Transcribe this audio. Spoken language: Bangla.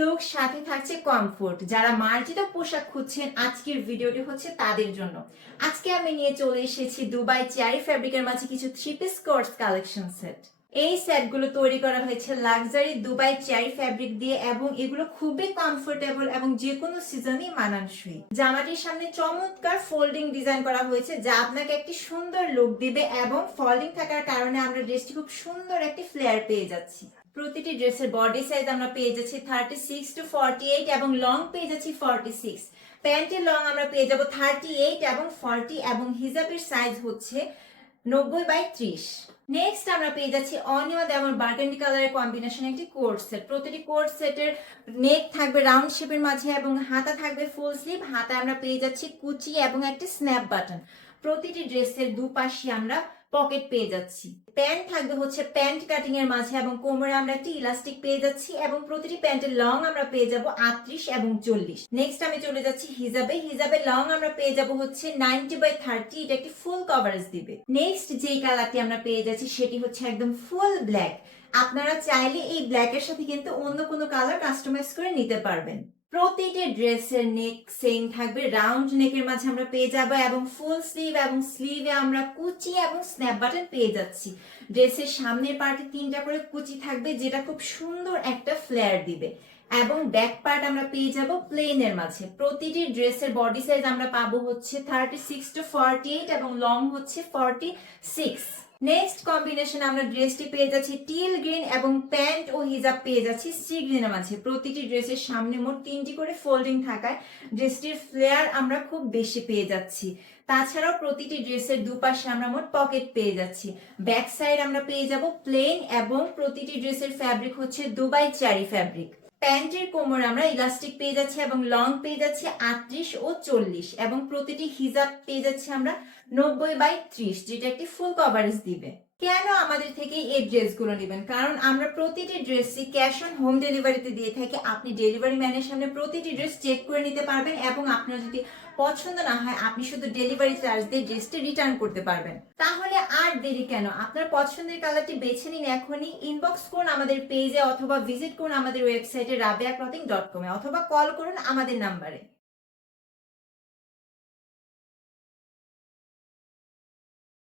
লুক সাথে থাকছে কমফোর্ট। যারা মার্জিত পোশাক খুঁজছেন আজকের ভিডিওটি হচ্ছে তাদের জন্য। আজকে আমি নিয়ে চলে এসেছি দুবাই চেরি ফ্যাব্রিকের মাঝে কিছু three piece quotes collection set. এই সেটগুলো তৈরি করা হয়েছে লাক্সারি দুবাই চেরি ফ্যাব্রিক দিয়ে এবং এগুলো খুবই কমফোর্টেবল এবং যে কোনো সিজনই মানানসই। জামাটির সামনে চমৎকার ফোল্ডিং ডিজাইন করা হয়েছে যা আপনাকে একটি সুন্দর লুক দিবে এবং ফোল্ডিং থাকার কারণে আমরা ড্রেসটি খুব সুন্দর একটি ফ্লেয়ার পেয়ে যাচ্ছি। প্রতিটি ড্রেসের বডি সাইজ আমরা পেয়ে যাচ্ছি 36 to 48 এবং লং পেয়ে যাচ্ছি 46। প্যান্টের লং আমরা পেয়ে যাব 38 এবং 40 এবং হিজাবের সাইজ হচ্ছে 90/30। নেক্সট আমরা পেয়ে যাচ্ছি অনিয়ন এবং বার্গেন্ডি কালারের কম্বিনেশন একটি কোট সেট। প্রতিটি কোট সেটের নেক থাকবে রাউন্ড শেপের মাঝে এবং হাতা থাকবে ফুল স্লিভ। হাতায় আমরা পেয়ে যাচ্ছি কুচি এবং একটি স্ন্যাপ বাটন। প্রতিটি ড্রেসের দুপাশে আমরা পকেট পেয়ে যাচ্ছি। প্যান্ট থাকবে হচ্ছে প্যান্ট কাটিং এর মাঝে এবং কোমরে আমরা একটি ইলাস্টিক পেয়ে যাচ্ছি এবং প্রতিটি প্যান্টের লং আমরা পেয়ে যাব 38 এবং 40। নেক্সট আমি চলে যাচ্ছি হিজাবে। হিজাবের লং আমরা পেয়ে যাব হচ্ছে 90/30। এটা একটি ফুল কভারেজ দিবে। নেক্সট যেই কালারটি আমরা পেয়ে যাচ্ছি সেটি হচ্ছে একদম ফুল ব্ল্যাক। আপনারা চাইলে এই ব্ল্যাক এর সাথে কিন্তু অন্য কোনো কালার কাস্টমাইজ করে নিতে পারবেন। প্রতিটি ড্রেসের নেক সেম থাকবে, রাউন্ড নেকের মাঝে আমরা পেয়ে যাব এবং ফুল স্লিভ এবং স্লিভে আমরা কুচি এবং স্ন্যাপ বাটন পেয়ে যাচ্ছি। ড্রেসের সামনের পার্টে 3টা করে কুচি থাকবে যেটা খুব সুন্দর একটা ফ্লেয়ার দিবে এবং ব্যাক পার্ট আমরা পেয়ে যাব প্লেনের মাঝে। প্রতিটি ড্রেসের বডি সাইজ আমরা পাবো হচ্ছে 36 to 48 এবং লং হচ্ছে 46। নেক্সট কম্বিনেশন আমরা ড্রেসটি পেয়ে যাচ্ছি টিল গ্রিন এবং প্যান্ট ও হিজাব পেয়ে যাচ্ছি সি গ্রিনের মাঝে। প্রতিটি ড্রেসের সামনে মোট 3টি করে ফোল্ডিং থাকায় ড্রেসটির ফ্লেয়ার আমরা খুব বেশি পেয়ে যাচ্ছি। তাছাড়াও প্রতিটি ড্রেসের দুপাশে আমরা মোট পকেট পেয়ে যাচ্ছি। ব্যাক সাইড আমরা পেয়ে যাব প্লেন এবং প্রতিটি ড্রেসের ফ্যাব্রিক হচ্ছে দুবাই চেরি ফ্যাব্রিক। প্যান্টের কোমর আমরা ইলাস্টিক পেয়ে যাচ্ছি এবং লং পেয়ে যাচ্ছি 38 ও 40 এবং প্রতিটি হিজাব পেয়ে যাচ্ছি আমরা 90/30 যেটা একটি ফুল কভারেজ দিবে। কেন আমাদের থেকে এই ড্রেসগুলো নেবেন? কারণ আমরা প্রতিটি ড্রেসই ক্যাশ অন হোম ডেলিভারিতে দিয়ে থাকি। আপনি ডেলিভারি ম্যানের সামনে প্রতিটি ড্রেস চেক করে নিতে পারবেন এবং আপনার যদি পছন্দ না হয় আপনি শুধু ডেলিভারি চার্জ দিয়ে ড্রেসটি রিটার্ন করতে পারবেন। তাহলে আর দেরি কেন? আপনার পছন্দের কালারটি বেছে নিন এখনই। ইনবক্স করুন আমাদের পেজে অথবা ভিজিট করুন আমাদের ওয়েবসাইটে rabiaclothing.com অথবা কল করুন আমাদের নাম্বারে।